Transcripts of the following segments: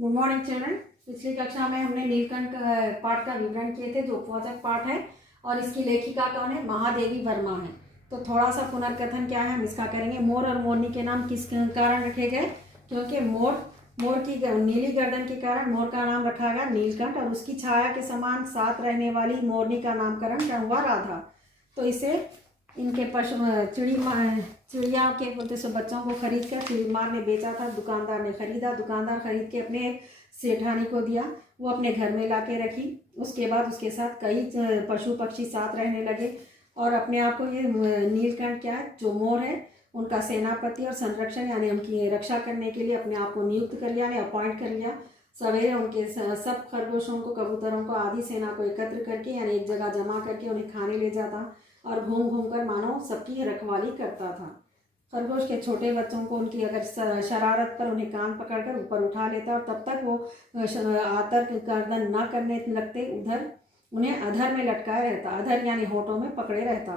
Good morning children. पिछली कक्षा में हमने नीलकंठ पाठ का विवरण किए थे जो उपवाचक पाठ है और इसकी लेखिका कौन है? महादेवी वर्मा है। तो थोड़ा सा पुनर्कथन क्या है हम इसका करेंगे। मोर और मोरनी के नाम किस कारण रखे गए? क्योंकि मोर की नीली गर्दन के कारण मोर का नाम रखा गया नीलकंठ और उसकी छाया के समान साथ रहने वाली मोरनी का नामकरण हुआ राधा। तो इसे इनके पशु चिड़िया के बोलते से बच्चों को खरीद कर चिड़ीमार ने बेचा था, दुकानदार ने खरीदा, दुकानदार खरीद के अपने सेठानी को दिया, वो अपने घर में लाके रखी। उसके बाद उसके साथ कई पशु पक्षी साथ रहने लगे और अपने आप को ये नीलकंठ क्या है, जो मोर है, उनका सेनापति और संरक्षण यानी उनकी रक्षा करने के लिए अपने आप को नियुक्त कर लिया, यानी अपॉइंट कर लिया। सवेरे उनके सब खरगोशों को, कबूतरों को, आदि सेना को एकत्र करके यानी एक जगह जमा करके उन्हें खाने ले जाता और घूम घूम कर मानो सबकी रखवाली करता था। खरगोश के छोटे बच्चों को उनकी अगर शरारत पर उन्हें कान पकड़कर ऊपर उठा लेता और तब तक वो आतंक गर्दन न करने लगते, उधर उन्हें अधर में लटकाए रहता, अधर यानी होठों में पकड़े रहता।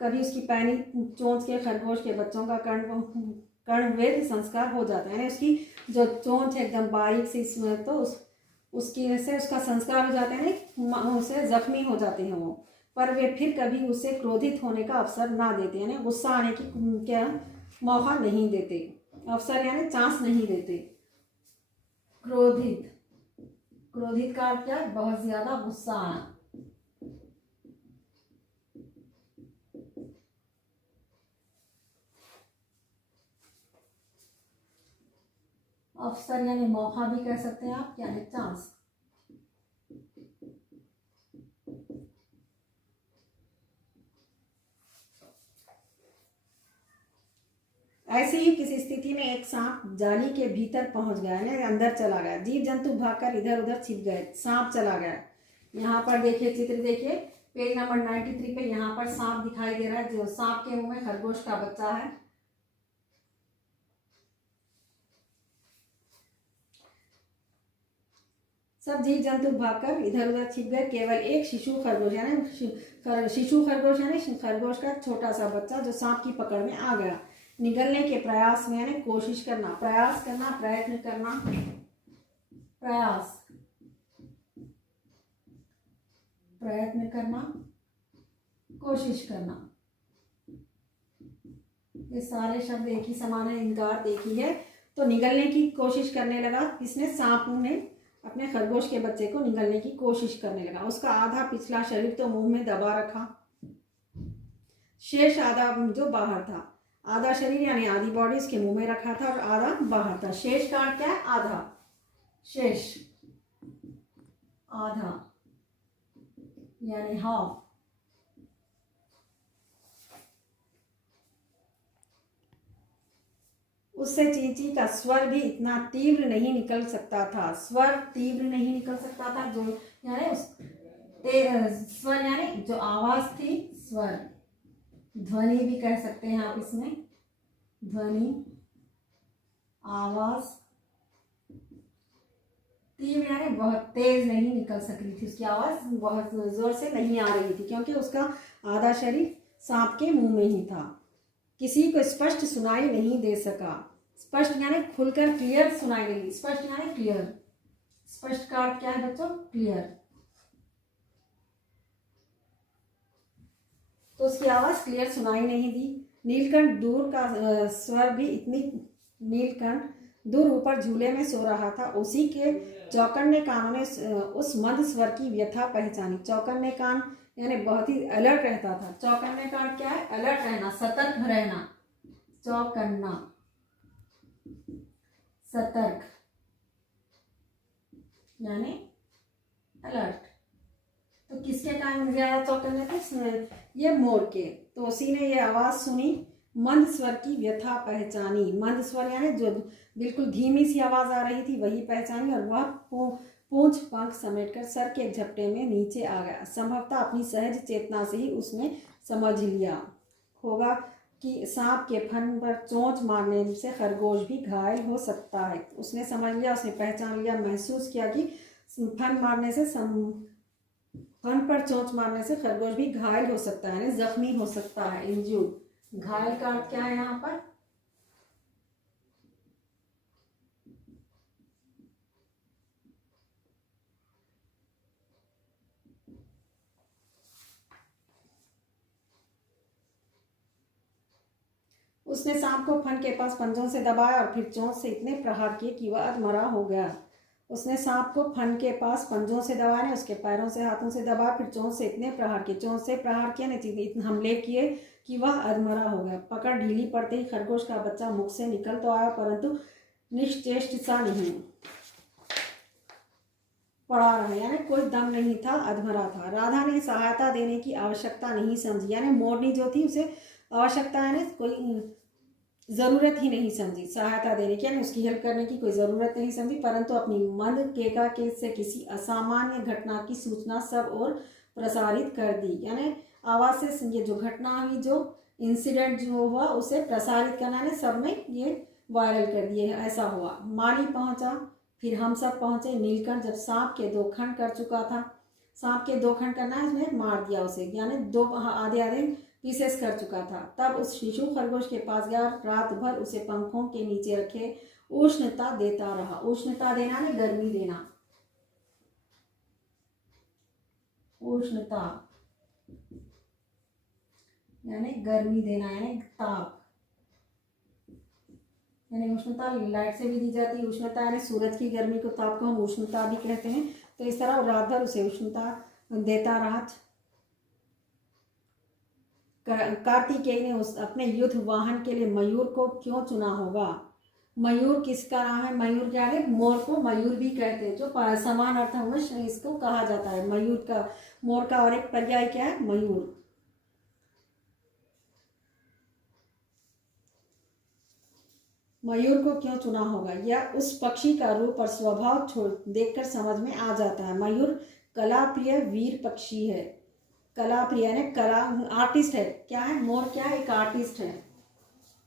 कभी उसकी पैनी चोंच के खरगोश के बच्चों का कर्णवेद संस्कार हो जाता है, यानी उसकी जो चोंच है एकदम बारीक सी, इसमें तो उसकी से उसका संस्कार हो जाते हैं, उससे जख्मी हो जाते हैं वो। पर वे फिर कभी उसे क्रोधित होने का अवसर ना देते, यानी गुस्सा आने की क्या मौका नहीं देते, अवसर यानी चांस नहीं देते। क्रोधित, क्रोधित का अर्थ क्या है? बहुत ज्यादा गुस्सा आना। अवसर यानी मौका भी कह सकते हैं आप, यानी चांस। ऐसे ही किसी स्थिति में एक सांप जाली के भीतर पहुंच गया, यानी अंदर चला गया। जीव जंतु भागकर इधर उधर छिप गए, सांप चला गया। यहाँ पर देखिए, चित्र देखिए, पेज नंबर 93 पे यहाँ पर सांप दिखाई दे रहा है, जो सांप के मुंह में खरगोश का बच्चा है। सब जीव जंतु भागकर इधर उधर छिप गए, केवल एक शिशु खरगोश यानी शिशु खरगोश यानी खरगोश का छोटा सा बच्चा जो सांप की पकड़ में आ गया। निगलने के प्रयास में यानी कोशिश करना, प्रयास करना, प्रयत्न करना, प्रयत्न करना, कोशिश करना, ये सारे शब्द एक ही समान है, इनका अर्थ एक ही है। तो निगलने की कोशिश करने लगा, इसने सांप ने अपने खरगोश के बच्चे को निगलने की कोशिश करने लगा। उसका आधा पिछला शरीर तो मुंह में दबा रखा, शेष आधा जो बाहर था, आधा शरीर यानी आधी बॉडी उसके मुंह में रखा था और आधा बाहर था। शेष का अर्थ क्या है? आधा, शेष, आधा यानी हाफ। उससे चींची का स्वर भी इतना तीव्र नहीं निकल सकता था, स्वर तीव्र नहीं निकल सकता था, जो यानी स्वर यानी जो आवाज थी, स्वर, ध्वनि भी कह सकते हैं आप इसमें, ध्वनि, आवाज। तीव्र यानी बहुत तेज नहीं निकल सक रही थी, उसकी आवाज बहुत जोर से नहीं आ रही थी, क्योंकि उसका आधा शरीर सांप के मुंह में ही था। किसी को स्पष्ट सुनाई नहीं दे सका। स्पष्ट यानी खुलकर, क्लियर सुनाई नहीं, स्पष्ट यानी क्लियर। स्पष्ट का अर्थ क्या है बच्चों? क्लियर। तो उसकी आवाज क्लियर सुनाई नहीं दी। नीलकंठ दूर का स्वर भी इतनी, नीलकंठ दूर ऊपर झूले में सो रहा था, उसी के चौकन्ने कानों ने उस मंद स्वर की व्यथा पहचानी। चौकन्ने कान यानी बहुत ही अलर्ट रहता था। चौकन्ने का क्या है? अलर्ट रहना, सतर्क रहना। चौकन्ना, सतर्क यानी अलर्ट। तो किसके कान में ज्यादा चौकन्ने थे? ये मोर के। तो उसी ने ये आवाज सुनी, मंद स्वर की व्यथा पहचानी। मंद स्वर यानी जो बिल्कुल धीमी सी आवाज आ रही थी वही पहचानी, और वह पूंछ पंख समेटकर सर के एक झपटे में नीचे आ गया। संभवतः अपनी सहज चेतना से ही उसने समझ लिया होगा कि सांप के फन पर चोंच मारने से खरगोश भी घायल हो सकता है। उसने समझ लिया, उसने पहचान लिया, महसूस किया कि फन मारने से, फन पर चोंच मारने से खरगोश भी घायल हो सकता है, यानी जख्मी हो सकता है, इंज्यूर्ड। घायल का अर्थ क्या है यहाँ पर? उसने सांप को फन के पास पंजों से दबाया और फिर चोंच से इतने प्रहार किए कि वह अधमरा हो गया। उसने सांप को फन के पास पंजों से दबाया, उसके पैरों से हाथों से दबा, फिर चोंच से इतने प्रहार किए, चोंच से प्रहार किया नहीं, इतने हमले किए कि वह अधमरा हो गया। पकड़ ढीली पड़ते ही खरगोश का बच्चा मुख से निकल तो आया, परंतु निश्चेष्ट सा नहीं पड़ा रहा, यानी कोई दम नहीं था, अधमरा था। राधा ने सहायता देने की आवश्यकता नहीं समझी, यानी मोरनी जो थी उसे आवश्यकता यानी कोई ज़रूरत ही नहीं समझी सहायता देने की, यानी उसकी हेल्प करने की कोई ज़रूरत नहीं समझी, परंतु अपनी मंद केका के से किसी असामान्य घटना की सूचना सब और प्रसारित कर दी। यानी आवाज़ से ये जो घटना हुई, जो इंसिडेंट जो हुआ उसे प्रसारित करना ने सब में ये वायरल कर दिए। ऐसा हुआ। माली पहुंचा, फिर हम सब पहुंचे। नीलकंठ जब सांप के 2 खंड कर चुका था, सांप के 2 खंड करना है, इसमें मार दिया उसे, यानी 2 आधे आधे पीसेस कर चुका था। तब उस शिशु खरगोश के पास गया, रात भर उसे पंखों के नीचे रखे उष्णता देता रहा। उष्णता देना ने गर्मी देना, उष्णता यानी गर्मी देना, यानी ताप, यानी उष्णता लाइट से भी दी जाती है। उष्णता यानी सूरज की गर्मी को, ताप को हम उष्णता भी कहते हैं। तो इस तरह रात भर उसे उष्णता देता रहा। कार्तिकेय ने उस अपने युद्ध वाहन के लिए मयूर को क्यों चुना होगा? मयूर किसका नाम है? मयूर क्या है? मोर को मयूर भी कहते हैं, जो समान अर्थ में इसको कहा जाता है। मयूर का, मोर का और एक पर्याय क्या है? मयूर। मयूर को क्यों चुना होगा? यह उस पक्षी का रूप और स्वभाव छोड़ देखकर समझ में आ जाता है। मयूर कला प्रिय वीर पक्षी है। कला प्रिय है, कला आर्टिस्ट है। क्या है? मोर क्या है? एक आर्टिस्ट है।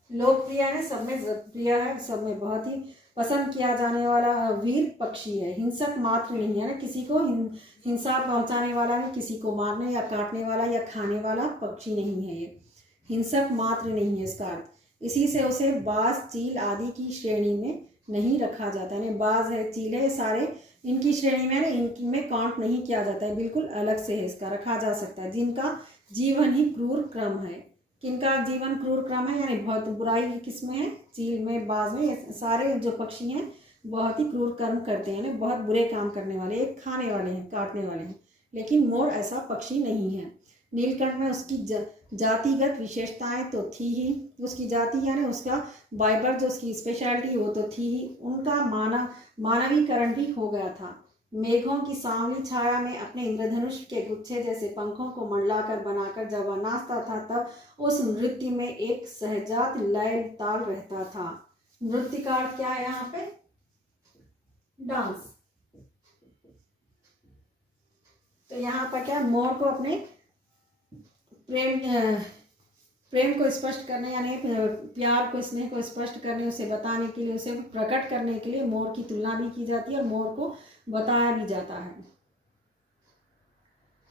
लोकप्रिय है, सब में प्रिय है, सब में बहुत ही पसंद किया जाने वाला वीर पक्षी है। हिंसक मात्र नहीं है ना, किसी को हिंसा पहुंचाने वाला नहीं, किसी को मारने या काटने वाला या खाने वाला पक्षी नहीं है। ये हिंसक मात्र नहीं है इसका अर्थ। इसी से उसे बाज, चील आदि की श्रेणी में नहीं रखा जाता है। बाज है, चील है, सारे इनकी श्रेणी में, इनमें काउंट नहीं किया जाता है, बिल्कुल अलग से है, इसका रखा जा सकता है। जिनका जीवन ही क्रूर क्रम है। किनका जीवन क्रूर क्रम है? यानी बहुत बुराई किसमें है? चील में, बाज में। सारे जो पक्षी हैं बहुत ही क्रूर कर्म करते हैं, बहुत बुरे काम करने वाले, एक खाने वाले हैं, काटने वाले हैं। लेकिन मोर ऐसा पक्षी नहीं है। नीलकंठ में उसकी जातिगत विशेषताएं तो थी ही, उसकी जाति यानी उसका बाइबर जो उसकी स्पेशलिटी वो तो थी ही। उनका मानवीकरण भी हो गया था। मेघों की सांवली छाया में अपने इंद्रधनुष के गुच्छे जैसे पंखों को मंडलाकर बनाकर जब वह नाचता था, तब उस नृत्य में एक सहजात लय ताल रहता था। नृत्य का अर्थ क्या है यहाँ पे? डांस। तो यहाँ पर क्या, मोर को अपने प्रेम को स्पष्ट करने, यानी प्यार को, स्नेह को स्पष्ट करने, उसे बताने के लिए, उसे प्रकट करने के लिए मोर की तुलना भी की जाती है और मोर को बताया भी जाता है।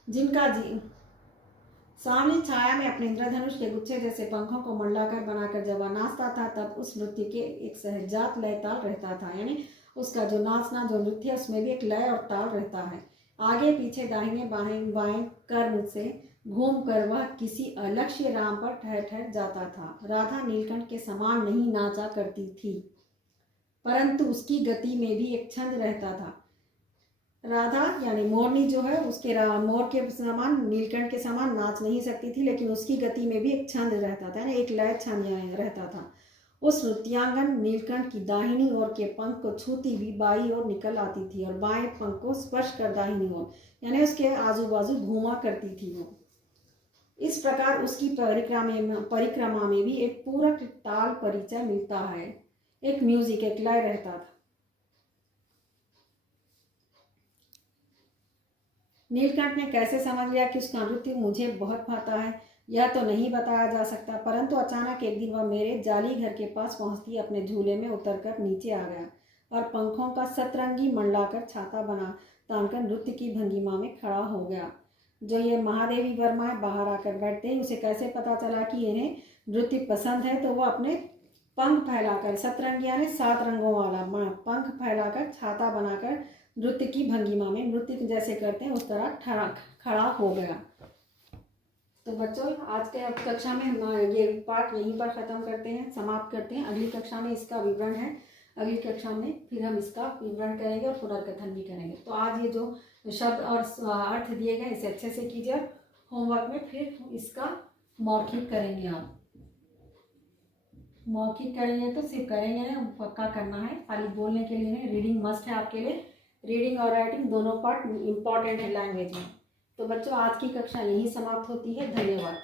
जिनका सांवली छाया में अपने इंद्रधनुष के गुच्छे जैसे पंखों को मंडलाकर बनाकर जब वह नाचता था, तब उस नृत्य के एक सहजात लय ताल रहता था। यानी उसका जो नाचना, जो नृत्य है, उसमें भी एक लय और ताल रहता है। आगे पीछे, दाहिने बाएं कर्म से घूम कर वह किसी अलक्ष्य राम पर ठहर जाता था। राधा नीलकंठ के समान नहीं नाचा करती थी, परंतु उसकी गति में भी एक छंद रहता था। राधा यानी मोरनी जो है, उसके मोर के समान, नीलकंठ के समान नाच नहीं सकती थी, लेकिन उसकी गति में भी एक छंद रहता था, एक लय छंद रहता था। उस नृत्यांगन नीलकंठ की दाहिनी ओर के पंख को छूती हुई बाई ओर निकल आती थी और बाएं पंख को स्पर्श कर दाहिनी ओर, यानी उसके आजू बाजू घूमा करती थी वो। इस प्रकार उसकी परिक्रमा में भी एक पूरक ताल परिचय मिलता है, एक म्यूजिक, एक लय रहता था। नीलकंठ ने कैसे समझ लिया कि उसका नृत्य मुझे बहुत भाता है, यह तो नहीं बताया जा सकता, परंतु अचानक एक दिन वह मेरे जाली घर के पास पहुंचती अपने झूले में उतरकर नीचे आ गया और पंखों का सतरंगी मंडलाकर छाता बना तानकर नृत्य की भंगिमा में खड़ा हो गया। जो ये महादेवी वर्मा है, बाहर आकर बैठते ही उसे कैसे पता चला कि इन्हें नृत्य पसंद है, तो वह अपने पंख फैलाकर, सतरंगी यानी 7 रंगों वाला पंख फैलाकर छाता बनाकर नृत्य की भंगिमा में, नृत्य जैसे करते हैं उस तरह खड़ा हो गया। तो बच्चों आज के कक्षा में हम ये पाठ यहीं पर ख़त्म करते हैं, समाप्त करते हैं। अगली कक्षा में इसका विवरण है, अगली कक्षा में फिर हम इसका विवरण करेंगे और पुनर्कथन भी करेंगे। तो आज ये जो शब्द और अर्थ दिए गए इसे अच्छे से कीजिए। होमवर्क में फिर इसका मौखिक करेंगे। आप मौखिक करेंगे तो सिर्फ करेंगे ना, पक्का करना है, खाली बोलने के लिए नहीं। रीडिंग मस्ट है आपके लिए, रीडिंग और राइटिंग दोनों पार्ट इम्पॉर्टेंट है लैंग्वेज में। तो बच्चों आज की कक्षा यहीं समाप्त होती है। धन्यवाद।